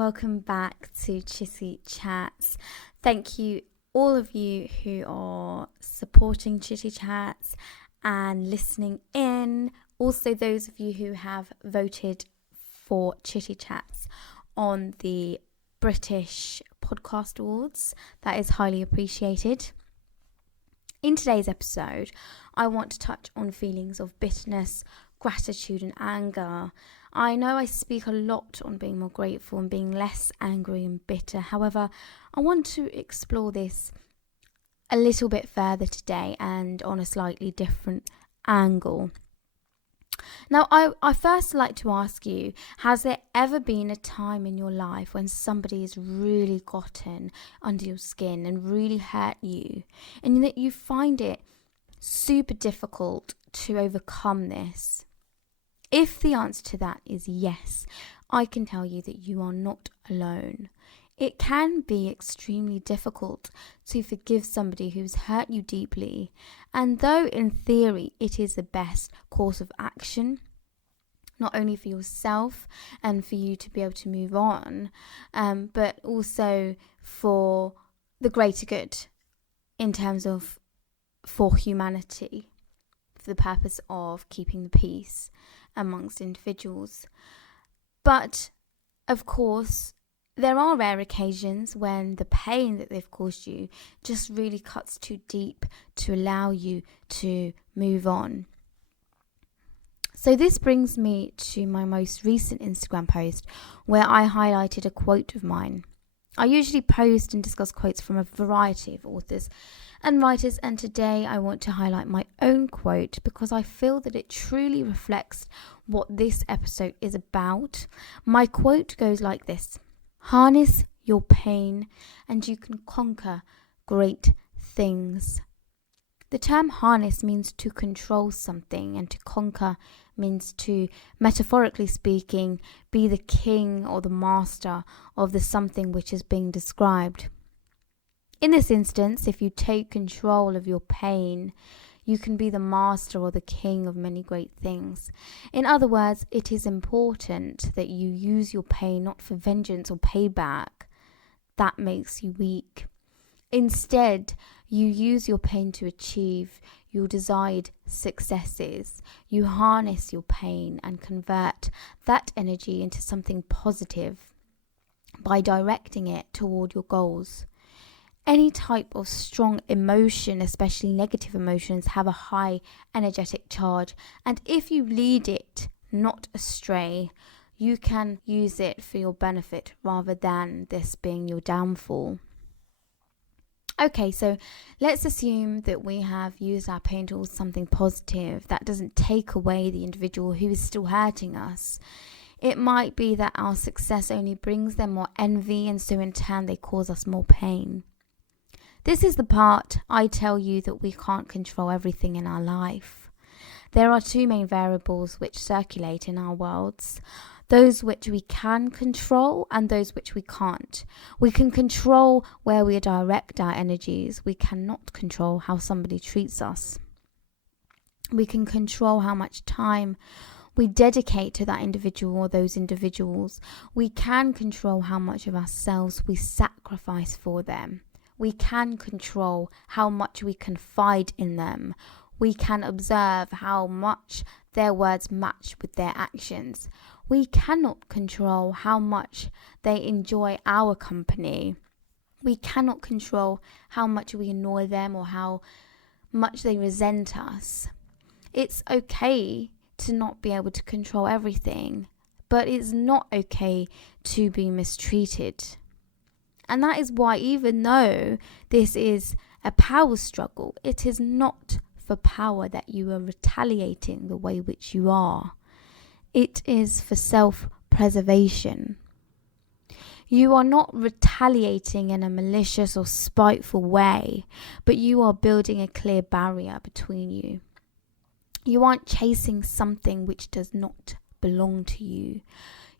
Welcome back to Chitty Chats. Thank you, all of you who are supporting Chitty Chats and listening in. Also, those of you who have voted for Chitty Chats on the British Podcast Awards. That is highly appreciated. In today's episode, I want to touch on feelings of bitterness, gratitude and anger. I know I speak a lot on being more grateful and being less angry and bitter. However, I want to explore this a little bit further today and on a slightly different angle. Now, I first like to ask you, has there ever been a time in your life when somebody has really gotten under your skin and really hurt you, and that you find it super difficult to overcome this? If the answer to that is yes, I can tell you that you are not alone. It can be extremely difficult to forgive somebody who's hurt you deeply, and though in theory it is the best course of action, not only for yourself and for you to be able to move on, but also for the greater good in terms of for humanity, for the purpose of keeping the peace amongst individuals. But of course, there are rare occasions when the pain that they've caused you just really cuts too deep to allow you to move on. So this brings me to my most recent Instagram post where I highlighted a quote of mine. I usually post and discuss quotes from a variety of authors and writers, and today I want to highlight my own quote because I feel that it truly reflects what this episode is about. My quote goes like this: harness your pain and you can conquer great things. The term harness means to control something, and to conquer means to, metaphorically speaking, be the king or the master of the something which is being described. In this instance, if you take control of your pain, you can be the master or the king of many great things. In other words, it is important that you use your pain not for vengeance or payback. That makes you weak. Instead, you use your pain to achieve your desired successes. You harness your pain and convert that energy into something positive by directing it toward your goals. Any type of strong emotion, especially negative emotions, have a high energetic charge, and if you lead it not astray, you can use it for your benefit rather than this being your downfall. Okay, so let's assume that we have used our pain towards something positive. That doesn't take away the individual who is still hurting us. It might be that our success only brings them more envy, and so in turn they cause us more pain. This is the part I tell you that we can't control everything in our life. There are two main variables which circulate in our worlds: those which we can control and those which we can't. We can control where we direct our energies. We cannot control how somebody treats us. We can control how much time we dedicate to that individual or those individuals. We can control how much of ourselves we sacrifice for them. We can control how much we confide in them. We can observe how much their words match with their actions. We cannot control how much they enjoy our company. We cannot control how much we annoy them or how much they resent us. It's okay to not be able to control everything, but it's not okay to be mistreated. And that is why, even though this is a power struggle, it is not for power that you are retaliating the way which you are. It is for self-preservation. You are not retaliating in a malicious or spiteful way, but you are building a clear barrier between you. You aren't chasing something which does not belong to you.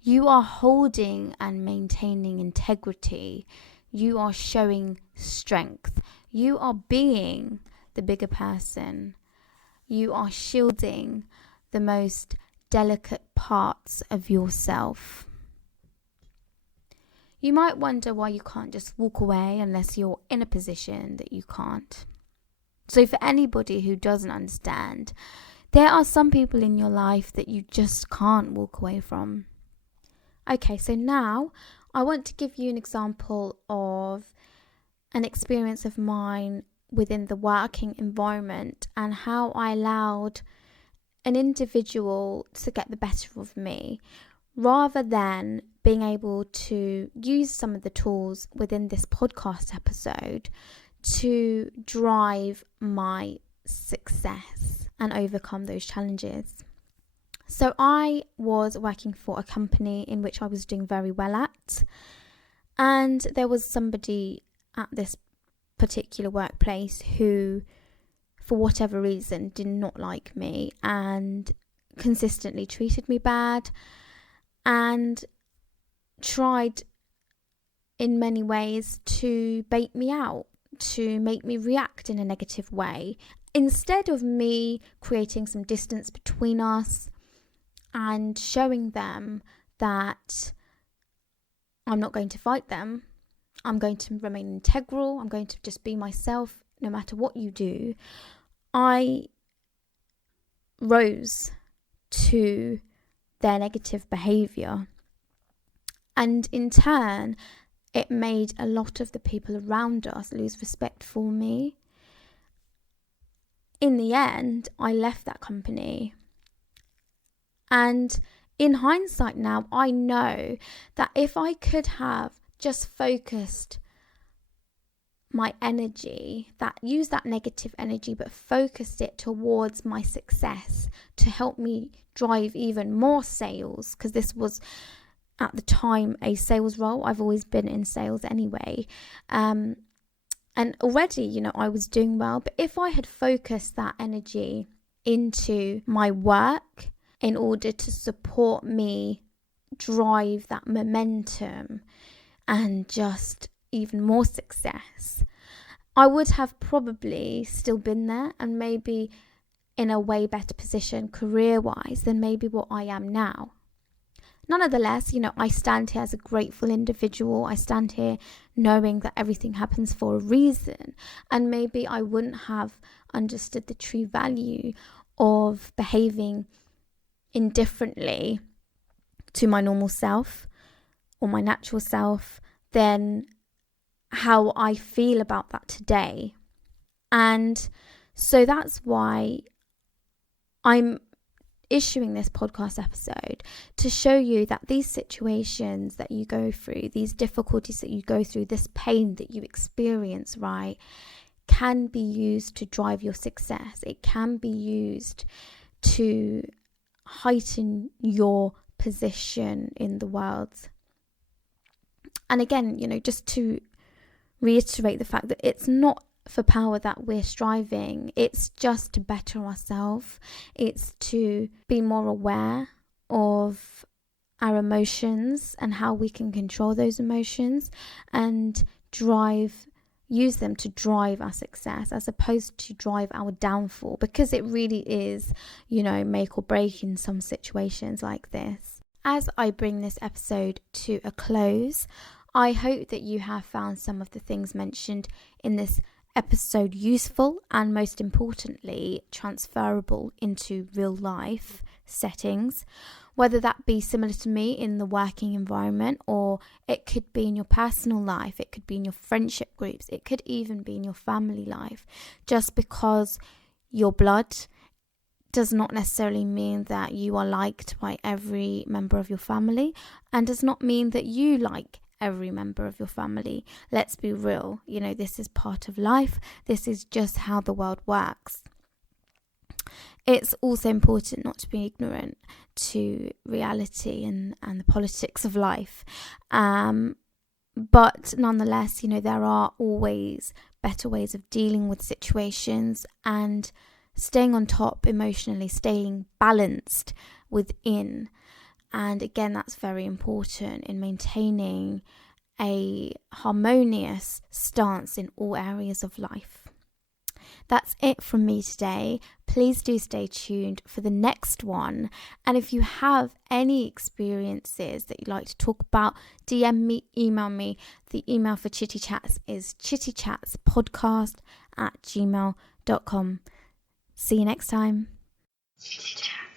You are holding and maintaining integrity. You are showing strength. You are being the bigger person. You are shielding the most delicate parts of yourself. You might wonder why you can't just walk away unless you're in a position that you can't. So for anybody who doesn't understand, there are some people in your life that you just can't walk away from. Okay, so now I want to give you an example of an experience of mine within the working environment and how I allowed an individual to get the better of me rather than being able to use some of the tools within this podcast episode to drive my success and overcome those challenges. So I was working for a company in which I was doing very well at, and there was somebody at this particular workplace who, for whatever reason, did not like me and consistently treated me bad and tried in many ways to bait me out, to make me react in a negative way. Instead of me creating some distance between us and showing them that I'm not going to fight them, I'm going to remain integral, I'm going to just be myself no matter what you do, I rose to their negative behaviour. And in turn, it made a lot of the people around us lose respect for me. In the end, I left that company. And in hindsight now, I know that if I could have just focused my energy, use that negative energy, but focused it towards my success to help me drive even more sales, because this was at the time a sales role. I've always been in sales anyway. And already, I was doing well. But if I had focused that energy into my work in order to support me drive that momentum and just even more success, I would have probably still been there and maybe in a way better position career-wise than maybe what I am now. Nonetheless, I stand here as a grateful individual. I stand here knowing that everything happens for a reason, and maybe I wouldn't have understood the true value of behaving indifferently to my normal self or my natural self than how I feel about that today. And so that's why I'm issuing this podcast episode, to show you that these situations that you go through, these difficulties that you go through, this pain that you experience, right, can be used to drive your success. It can be used to heighten your position in the world. And again, just to reiterate the fact that it's not for power that we're striving, it's just to better ourselves. It's to be more aware of our emotions and how we can control those emotions and use them to drive our success as opposed to drive our downfall, because it really is, make or break in some situations like this. As I bring this episode to a close, I hope that you have found some of the things mentioned in this episode useful and, most importantly, transferable into real life settings, whether that be similar to me in the working environment, or it could be in your personal life, it could be in your friendship groups, it could even be in your family life. Just because you're blood does not necessarily mean that you are liked by every member of your family, and does not mean that you like every member of your family. Let's be real, this is part of life. This is just how the world works. It's also important not to be ignorant to reality and the politics of life. But nonetheless, there are always better ways of dealing with situations and staying on top emotionally, staying balanced within. And again, that's very important in maintaining a harmonious stance in all areas of life. that's it from me today. Please do stay tuned for the next one. And if you have any experiences that you'd like to talk about, DM me, email me. The email for Chitty Chats is chittychatspodcast@gmail.com. See you next time. Chitty Chats.